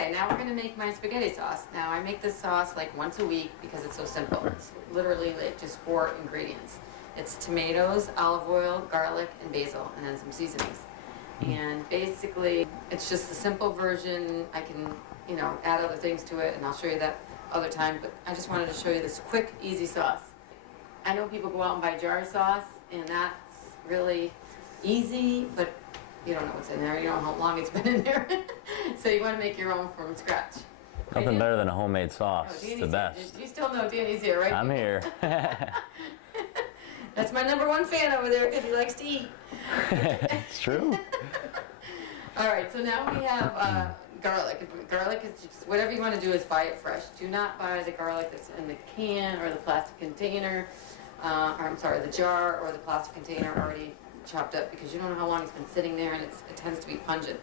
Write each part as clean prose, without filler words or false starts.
Okay, now we're gonna make my spaghetti sauce. Now I make this sauce like once a week because it's so simple. It's literally like just 4 ingredients. It's tomatoes, olive oil, garlic, and basil, and then some seasonings. And basically, it's just a simple version. I can, you know, add other things to it, and I'll show you that other time, but I just wanted to show you this quick, easy sauce. I know people go out and buy jar sauce, and that's really easy, but you don't know what's in there. You don't know how long it's been in there. So you want to make your own from scratch. Nothing better than a homemade sauce. Oh, It's the best. You still know Danny's here, right? I'm here. That's my #1 fan over there because he likes to eat. It's true. All right, so now we have garlic. Garlic is just whatever you want to do is buy it fresh. Do not buy the garlic that's in the can or the plastic container, or I'm sorry, the jar or the plastic container already chopped up, because you don't know how long it's been sitting there, and it tends to be pungent.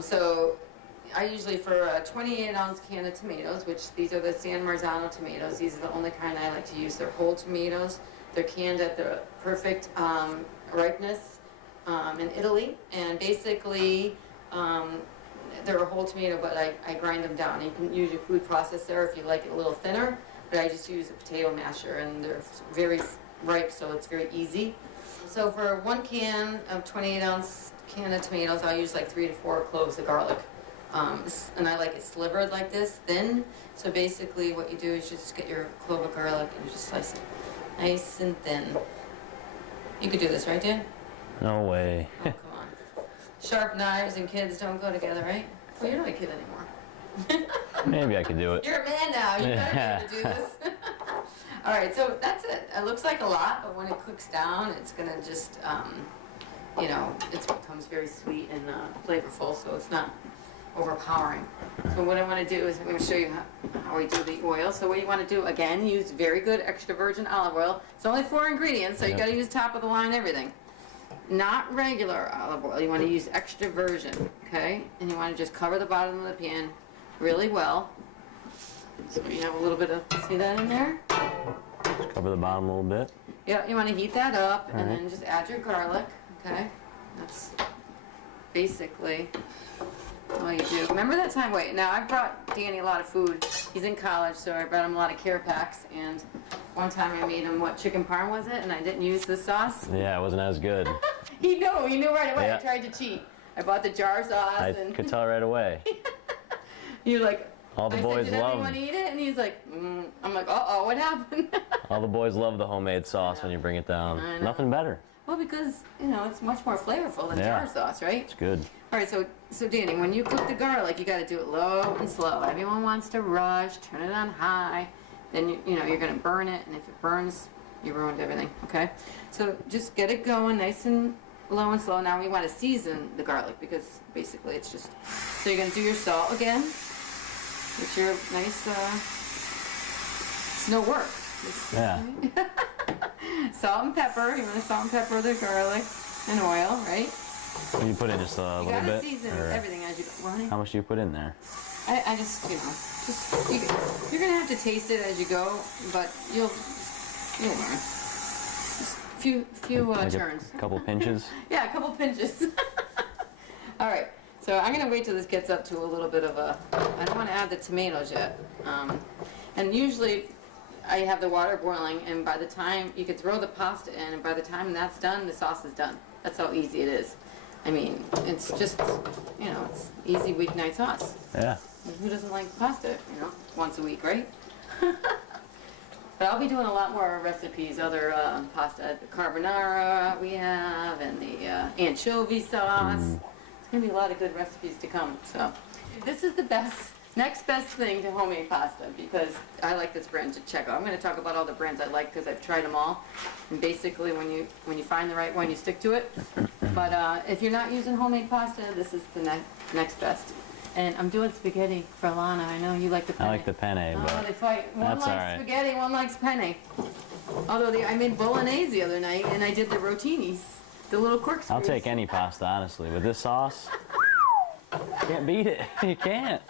So I usually, for a 28-ounce can of tomatoes, which these are the San Marzano tomatoes, these are the only kind I like to use. They're whole tomatoes. They're canned at the perfect ripeness in Italy, and basically they're a whole tomato, but I grind them down. You can use your food processor if you like it a little thinner, but I just use a potato masher, and they're very ripe, so it's very easy. So for 1 can of 28-ounce can of tomatoes, I'll use like 3 to 4 cloves of garlic. And I like it slivered like this, thin. So basically what you do is just get your clove of garlic and you just slice it nice and thin. You could do this, right, Dan? No way. Oh, come on. Sharp knives and kids don't go together, right? Well, you're not a kid anymore. Maybe I could do it. You're a man now. You gotta be able to do this. All right, so that's it. It looks like a lot, but when it cooks down, it's gonna just, you know, it becomes very sweet and flavorful, so it's not overpowering. So what I want to do is I'm going to show you how we do the oil. So what you want to do, again, use very good extra virgin olive oil. It's only 4 ingredients, so you got to use top of the line everything. Not regular olive oil. You want to use extra virgin, okay? And you want to just cover the bottom of the pan really well. So you have a little bit of, see that in there? Just cover the bottom a little bit. Yeah, you want to heat that up, and then just add your garlic, okay? That's basically all you do. Remember that time, wait, now I brought Danny a lot of food. He's in college, so I brought him a lot of care packs, and one time I made him, what, chicken parm was it? And I didn't use the sauce. Yeah, it wasn't as good. He knew right away. Yeah. I tried to cheat. I bought the jar sauce. I could tell right away. You're like, All the boys did love. everyone eat it? And he's like, I'm like, uh-oh, what happened? All the boys love the homemade sauce when you bring it down. Nothing better. Well, because, you know, it's much more flavorful than jar sauce, right? It's good. All right, so Danny, when you cook the garlic, you got to do it low and slow. Everyone wants to rush, turn it on high, then you know you're going to burn it, and if it burns, you ruined everything. Okay, so just get it going nice and low and slow. Now we want to season the garlic, because basically it's just, so you're going to do your salt again. It's your nice, it's no work. Salt and pepper. You want to salt and pepper the garlic and oil, right? When you put in just a little bit. You gotta season everything as you go. Right? How much do you put in there? I just, you know, you're gonna have to taste it as you go, but you'll learn. Just a few like turns. A couple pinches. Yeah, a couple pinches. All right. So I'm gonna wait till this gets up to a little bit of a. I don't want to add the tomatoes yet. And usually I have the water boiling, and by the time you could throw the pasta in, and by the time that's done, the sauce is done. That's how easy it is. I mean, it's just, you know, it's easy weeknight sauce. Yeah. Who doesn't like pasta, you know, once a week, right? But I'll be doing a lot more recipes, other pasta, the carbonara we have, and the anchovy sauce. There's going to be a lot of good recipes to come. So this is the next best thing to homemade pasta, because I like this brand to check out. I'm going to talk about all the brands I like because I've tried them all. And basically when you find the right one, you stick to it. But if you're not using homemade pasta, this is the next best. And I'm doing spaghetti for Alana. I know you like the penne. I like the penne, but they fight. One likes spaghetti, one likes penne. Although I made bolognese the other night, and I did the rotinis, the little corkscrews. I'll take any pasta, honestly. With this sauce, you can't beat it. You can't.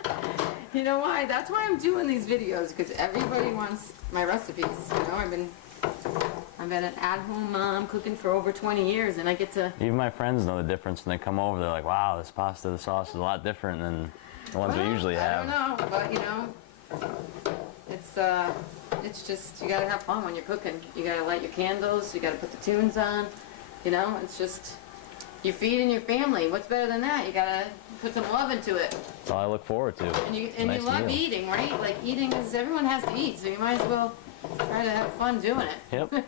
You know why? That's why I'm doing these videos, because everybody wants my recipes. You know, I've been an at-home mom cooking for over 20 years, and I get to... Even my friends know the difference when they come over. They're like, wow, this pasta, the sauce is a lot different than The ones we usually have. I don't know, but you know, it's just, you gotta have fun when you're cooking. You gotta light your candles, you gotta put the tunes on, you know, it's just, you're feeding your family. What's better than that? You gotta put some love into it. That's all I look forward to. And you Nice love meal. eating, right? Like eating is, everyone has to eat, so you might as well try to have fun doing it. Yep.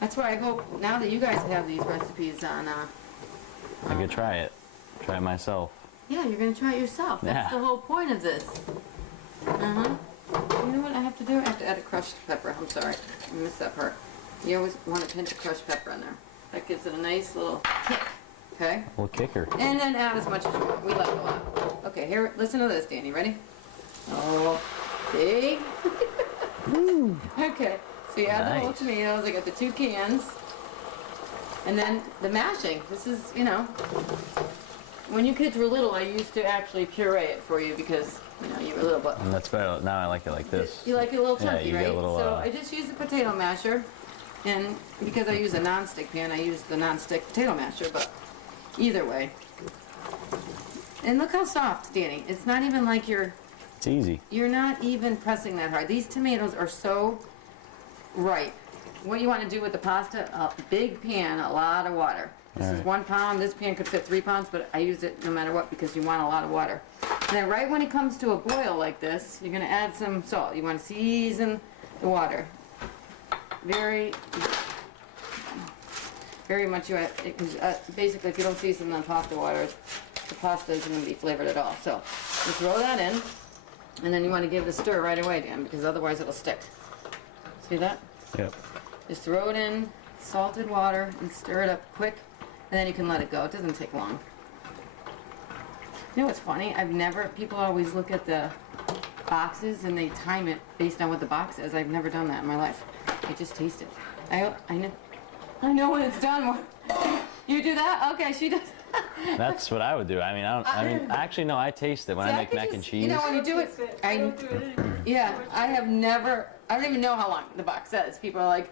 That's why I hope now that you guys have these recipes on, I could try it. Try it myself. yeah, you're gonna try it yourself. That's Yeah. the whole point of this. Uh-huh. You know what I have to do? I have to add a crushed pepper. I'm sorry. I missed that part. You always want a pinch of crushed pepper in there. That gives it a nice little kick. Okay? Little kicker. And then add as much as you want. We like a lot. Okay, here, listen to this, Danny. Ready? Oh, see? Okay, so you add the whole Nice. tomatoes. I got the 2 cans. And then the mashing. This is, you know, when you kids were little, I used to actually puree it for you because, you know, you were little, but And that's better. Now I like it like this. you like it a little Yeah, chunky, you get right? a little, So I just use a potato masher, and because I use a non-stick pan, I use the non-stick potato masher, but either way. And look how soft, Danny. It's not even like It's easy. you're not even pressing that hard. These tomatoes are so ripe. What you want to do with the pasta, a big pan, a lot of water. This is Alright. 1 pound, this pan could fit 3 pounds, but I use it no matter what because you want a lot of water. And then right when it comes to a boil like this, you're gonna add some salt. You want to season the water. Very much, because basically if you don't season the pasta water, the pasta isn't gonna be flavored at all. So you throw that in, and then you want to give it a stir right away, Dan, because otherwise it'll stick. See that? Yep. Just throw it in salted water and stir it up quick, and then you can let it go. It doesn't take long. You know what's funny? People always look at the boxes and they time it based on what the box is. I've never done that in my life. I just taste it. I know when it's done. You do that? Okay, she does. That's what I would do. I mean, actually, no, I taste it when See, I I make could mac and just- cheese. You know, when you do it, I don't even know how long the box says. People are like,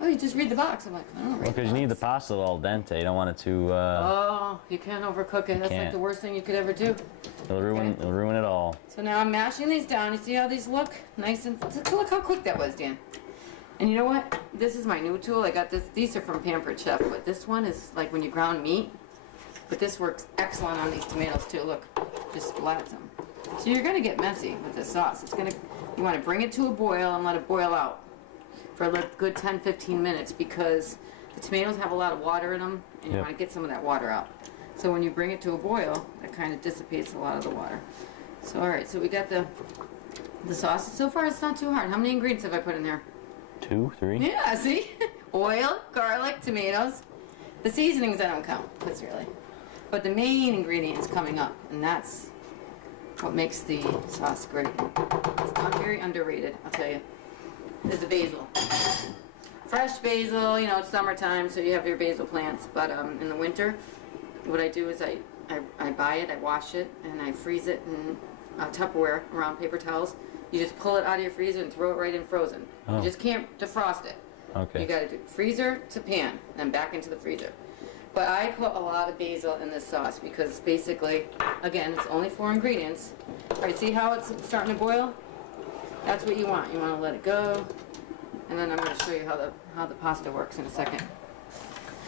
oh, you just read the box. I'm like, I don't read Because you need the pasta al dente. You don't want it to, Oh, you can't overcook it. That's like can't. the worst thing you could ever do. it'll ruin it all. So now I'm mashing these down. You see how these look? Nice and, look how quick that was, Dan. And you know what? This is my new tool. I got this. These are from Pampered Chef, but this one is like when you ground meat. But this works excellent on these tomatoes too. Look, just splats them. So you're gonna get messy with this sauce. You want to bring it to a boil and let it boil out for a good 10-15 minutes because the tomatoes have a lot of water in them, and you Yep. want to get some of that water out. So when you bring it to a boil, it kind of dissipates a lot of the water. So all right, so we got the sauce. So far, it's not too hard. How many ingredients have I put in there? 2, 3. Yeah, see? Oil, garlic, tomatoes. The seasonings I don't count, that's really. But the main ingredient is coming up, and that's what makes the sauce great. It's not very underrated, I'll tell you. Is the basil. Fresh basil, you know, it's summertime, so you have your basil plants. But in the winter, what I do is I buy it, I wash it, and I freeze it in Tupperware around paper towels. You just pull it out of your freezer and throw it right in frozen. Oh. You just can't defrost it. Okay. You gotta do freezer to pan, then back into the freezer. But I put a lot of basil in this sauce because basically, again, it's only 4 ingredients. All right, see how it's starting to boil? That's what you want. You want to let it go, and then I'm going to show you how the pasta works in a second.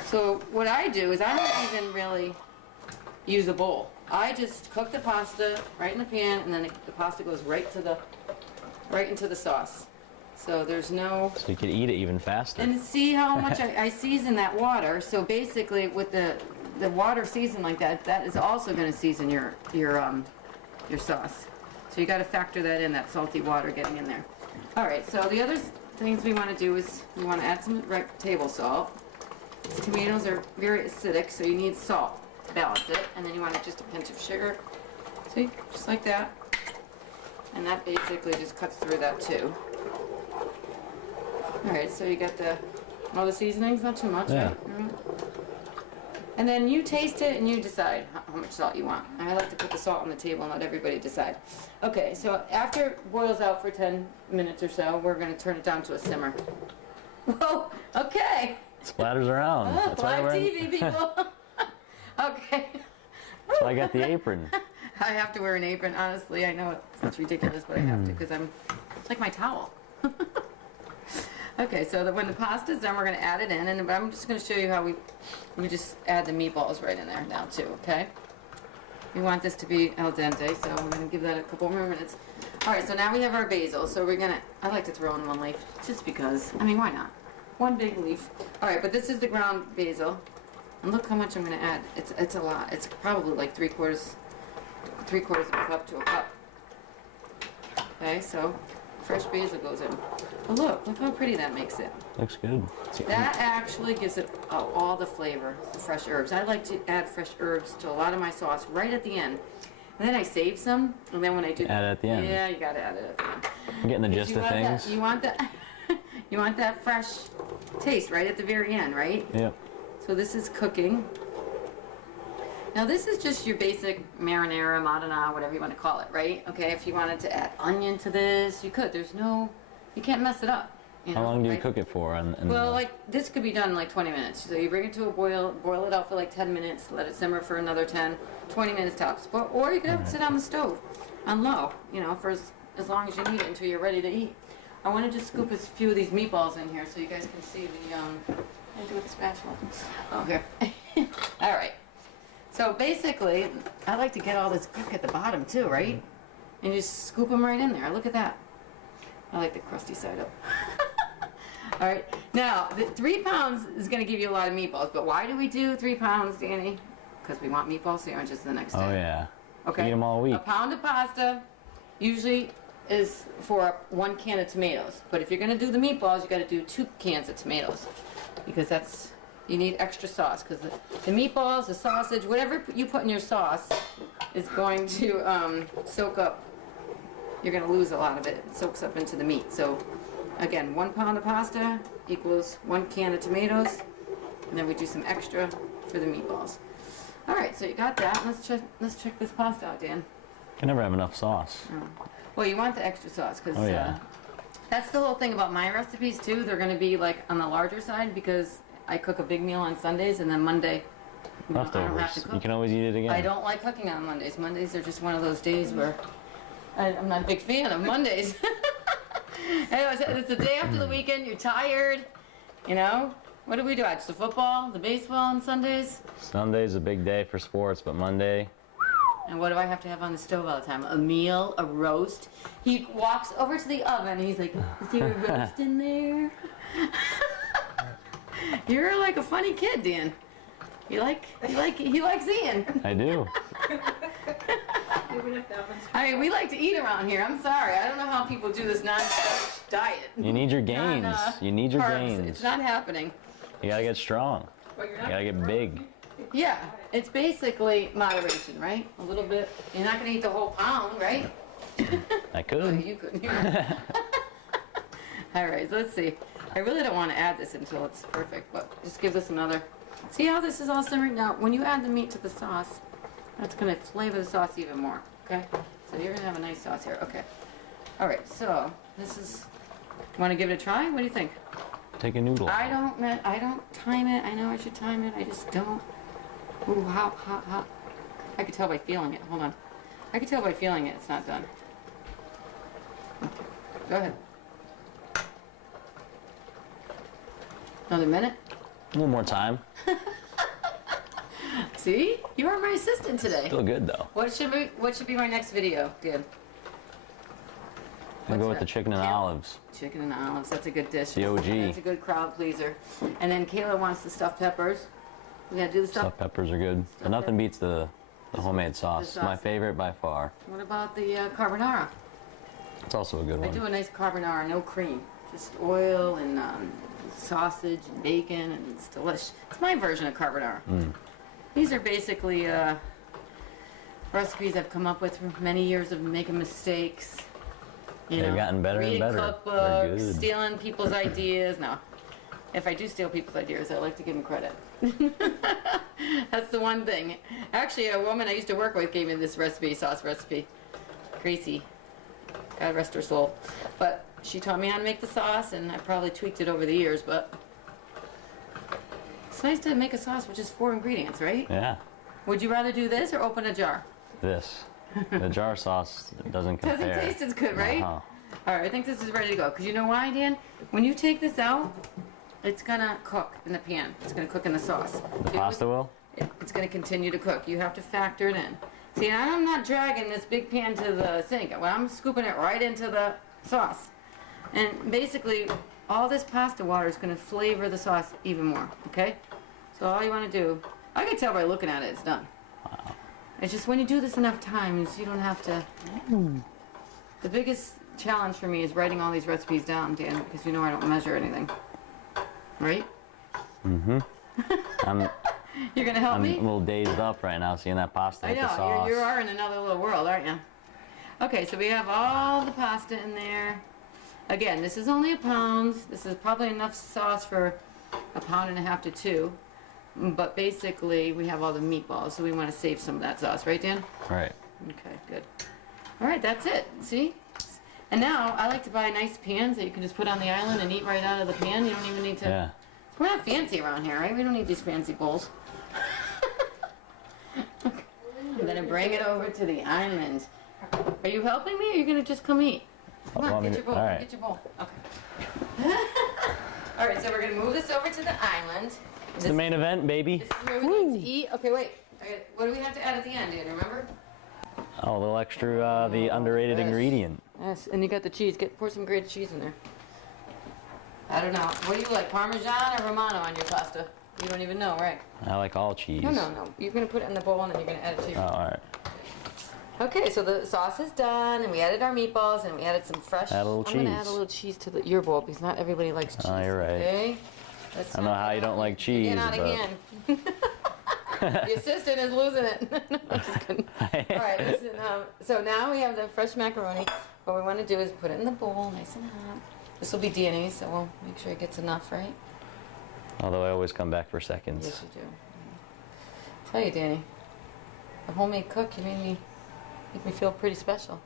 So what I do is I don't even really use a bowl. I just cook the pasta right in the pan, and then the pasta goes right into the sauce. So there's no. So you can eat it even faster. And see how much I season that water. So basically, with the water seasoned like that, that is also going to season your sauce. So you got to factor that in, that salty water getting in there. All right. So the other things we want to do is we want to add some table salt. These tomatoes are very acidic, so you need salt to balance it. And then you want just a pinch of sugar. See, just like that. And that basically just cuts through that too. All right, so you got all the seasonings, not too much, Yeah. right? Mhm. And then you taste it and you decide how much salt you want. I like to put the salt on the table and let everybody decide. Okay, so after it boils out for 10 minutes or so, we're going to turn it down to a simmer. Whoa, okay. Splatters around. Oh, That's why live we're in- TV, people. Okay. That's why I got the apron. I have to wear an apron, honestly. I know it's ridiculous, but I have to because it's like my towel. Okay, so when the pasta's done, we're going to add it in, and I'm just going to show you how we just add the meatballs right in there now too, okay? We want this to be al dente, so I'm going to give that a couple more minutes. All right, so now we have our basil, so we're going to, I like to throw in one leaf, just because, I mean, why not? One big leaf. All right, but this is the ground basil, and look how much I'm going to add. It's a lot. It's probably like three-quarters of a cup to a cup. Okay, so fresh basil goes in. Oh, look how pretty that makes it. Looks good. That actually gives it all the flavor, the fresh herbs. I like to add fresh herbs to a lot of my sauce right at the end. And then I save some, and then when I do... Add it at the end. Yeah, you gotta add it at the end. I'm getting the gist of things. You want that, you want that fresh taste right at the very end, right? Yep. So this is cooking. Now this is just your basic marinara, marinara, whatever you want to call it, right? Okay, if you wanted to add onion to this, you could. You can't mess it up. You know, How long do you right? cook it for? Well, like this could be done in like 20 minutes. So you bring it to a boil it out for like 10 minutes, let it simmer for another 10, 20 minutes tops. Or you could have it sit on the stove on low, you know, for as long as you need it until you're ready to eat. I want to just scoop a few of these meatballs in here so you guys can see the, I do with the spatula. Oh, here. All right. So basically, I like to get all this gook at the bottom too, right? And just scoop them right in there. Look at that. I like the crusty side up. All right. Now, the 3 pounds is going to give you a lot of meatballs. But why do we do 3 pounds, Danny? Because we want meatball sandwiches the next day. Oh, yeah. Okay. Eat them all week. A pound of pasta usually is for 1 can of tomatoes. But if you're going to do the meatballs, you got to do 2 cans of tomatoes. Because you need extra sauce. Because the meatballs, the sausage, whatever you put in your sauce is going to soak up. You're going to lose a lot of it. It soaks up into the meat. So, again, 1 pound of pasta equals 1 can of tomatoes. And then we do some extra for the meatballs. All right, so you got that. Let's check this pasta out, Dan. Can never have enough sauce. Oh. Well, you want the extra sauce because yeah. That's the whole thing about my recipes too. They're going to be like on the larger side because I cook a big meal on Sundays and then Monday I don't have Leftovers. to cook. You can always eat it again. I don't like cooking on Mondays. Mondays are just one of those days where I'm not a big fan of Mondays. Anyways, it's the day after the weekend. You're tired, you know. What do we do? Watch the football, the baseball on Sundays. Sunday's a big day for sports, but Monday. And what do I have to have on the stove all the time? A meal, a roast. He walks over to the oven and he's like, "Is there a roast in there?" You're like a funny kid, Dan. He likes Ian. I do. I mean, we like to eat around here. I'm sorry. I don't know how people do this non-starch diet. You need your gains. You need your Carbs. gains. It's not happening. You gotta get strong. You gotta get big. Yeah, it's basically moderation, right? A little bit. You're not going to eat the whole pound, right? I Oh, could. you could. All right, so let's see. I really don't want to add this until it's perfect, but just give this another. See how this is all simmered? Now, when you add the meat to the sauce, that's going to flavor the sauce even more, okay? So you're going to have a nice sauce here, okay. All right, so this is, want to give it a try? What do you think? Take a noodle. I don't time it. I know I should time it. I just don't. Ooh, hot. I could tell by feeling it. Hold on. I could tell by feeling it. It's not done. Go ahead. Another minute? A little more time. See? You are my assistant today. Still good though. What should be my next video, Dan? I'll go with What's the that? chicken and olives. Chicken and olives. That's a good dish. The OG. That's a good crowd pleaser. And then Kayla wants the stuffed peppers. We gotta do the stuff. Stuffed peppers are good. But nothing beats the homemade sauce. sauce. My favorite by far. What about the carbonara? It's also a good I one. do a nice carbonara, no cream. Just oil and sausage and bacon, and it's delish. It's my version of carbonara. These are basically recipes I've come up with from many years of making mistakes. You They've know, gotten better and reading better. They're cookbooks, good. stealing people's ideas. No, if I do steal people's ideas, I like to give them credit. That's the one thing. Actually, a woman I used to work with gave me this sauce recipe. Gracie, God rest her soul. But she taught me how to make the sauce, and I probably tweaked it over the years, but it's nice to make a sauce with just 4 ingredients, right? Yeah. Would you rather do this or open a jar? This. The jar sauce doesn't compare. Doesn't taste as good, right? Uh-huh. All right, I think this is ready to go. Because you know why, Dan? When you take this out, it's gonna cook in the pan. It's gonna cook in the sauce. The pasta will? It's gonna continue to cook. You have to factor it in. See, I'm not dragging this big pan to the sink. Well, I'm scooping it right into the sauce. And basically, all this pasta water is gonna flavor the sauce even more, okay? So all you wanna do, I can tell by looking at it, it's done. Wow. It's just when you do this enough times, you don't have to. The biggest challenge for me is writing all these recipes down, Dan, because you know I don't measure anything. Right? Mm-hmm. You're gonna help I'm me? a little dazed up right now seeing that pasta I with the know, sauce. you are in another little world, aren't you? Okay, so we have all the pasta in there. Again, this is only a pound. This is probably enough sauce for 1.5 pounds to 2. But basically, we have all the meatballs, so we want to save some of that sauce, right, Dan? Right. Okay, good. All right, that's it. See? And now, I like to buy nice pans that you can just put on the island and eat right out of the pan. You don't even need to... Yeah. We're not fancy around here, right? We don't need these fancy bowls. I'm gonna bring it over to the island. Are you helping me, or are you gonna just come eat? Come on, get your bowl. All right. Get your bowl. Okay. All right, so we're gonna move this over to the island. It's the main event, baby. This is where we need to eat. Okay, wait. What do we have to add at the end, Dan? Remember? Oh, a little extra, the underrated yes. ingredient. Yes, and you got the cheese. Pour some grated cheese in there. I don't know. What do you like, Parmesan or Romano on your pasta? You don't even know, right? I like all cheese. No. You're gonna put it in the bowl and then you're gonna add it to your. Oh, all right. Okay, so the sauce is done, and we added our meatballs, and we added some fresh. Add a little I'm gonna cheese. add a little cheese to your bowl because not everybody likes cheese. Oh, you're right. Okay. I don't know how you don't like cheese, Getting out of but... hand. The assistant is losing it. No, I'm just kidding. All right, listen, so now we have the fresh macaroni. What we want to do is put it in the bowl, nice and hot. This will be Danny's, so we'll make sure it gets enough, right? Although I always come back for seconds. Yes, you do. Tell you, Danny, a homemade cook, you make me feel pretty special.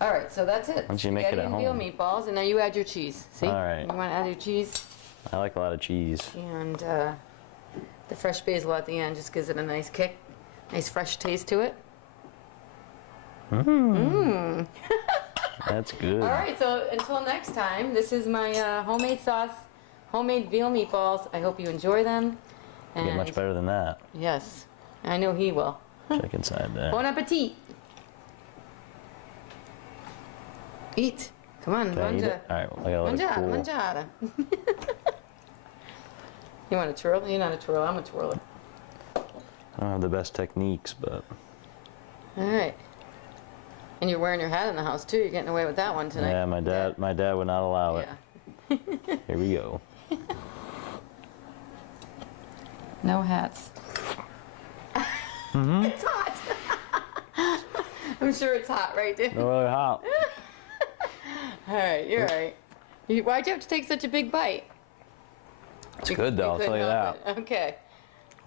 All right, so that's it. Why don't you make it at Spaghetti and veal home? meatballs, and now you add your cheese. See? All right. You want to add your cheese? I like a lot of cheese. And the fresh basil at the end just gives it a nice kick, nice fresh taste to it. Mmm. That's good. All right, so until next time, this is my homemade sauce, homemade veal meatballs. I hope you enjoy them. And Get much better than that. yes, I know he will. Check inside there. Bon appetit. Eat. Come on, Can I eat mangia. it? All right, well, I gotta let it Mangiare, cool. mangiare. You want a twirl? You're not a twirl, I'm a twirler. I don't have the best techniques, but All right. And you're wearing your hat in the house too. You're getting away with that one tonight. yeah, my dad would not allow it. Yeah. Here we go. No hats. Mm-hmm. It's hot. I'm sure it's hot, right, dude? Really hot. All right, you're all right. Why'd you have to take such a big bite? It's good though, I'll tell you that. Okay.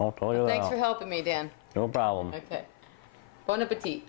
I'll tell you that. Thanks for helping me, Dan. No problem. Okay. Bon appetit.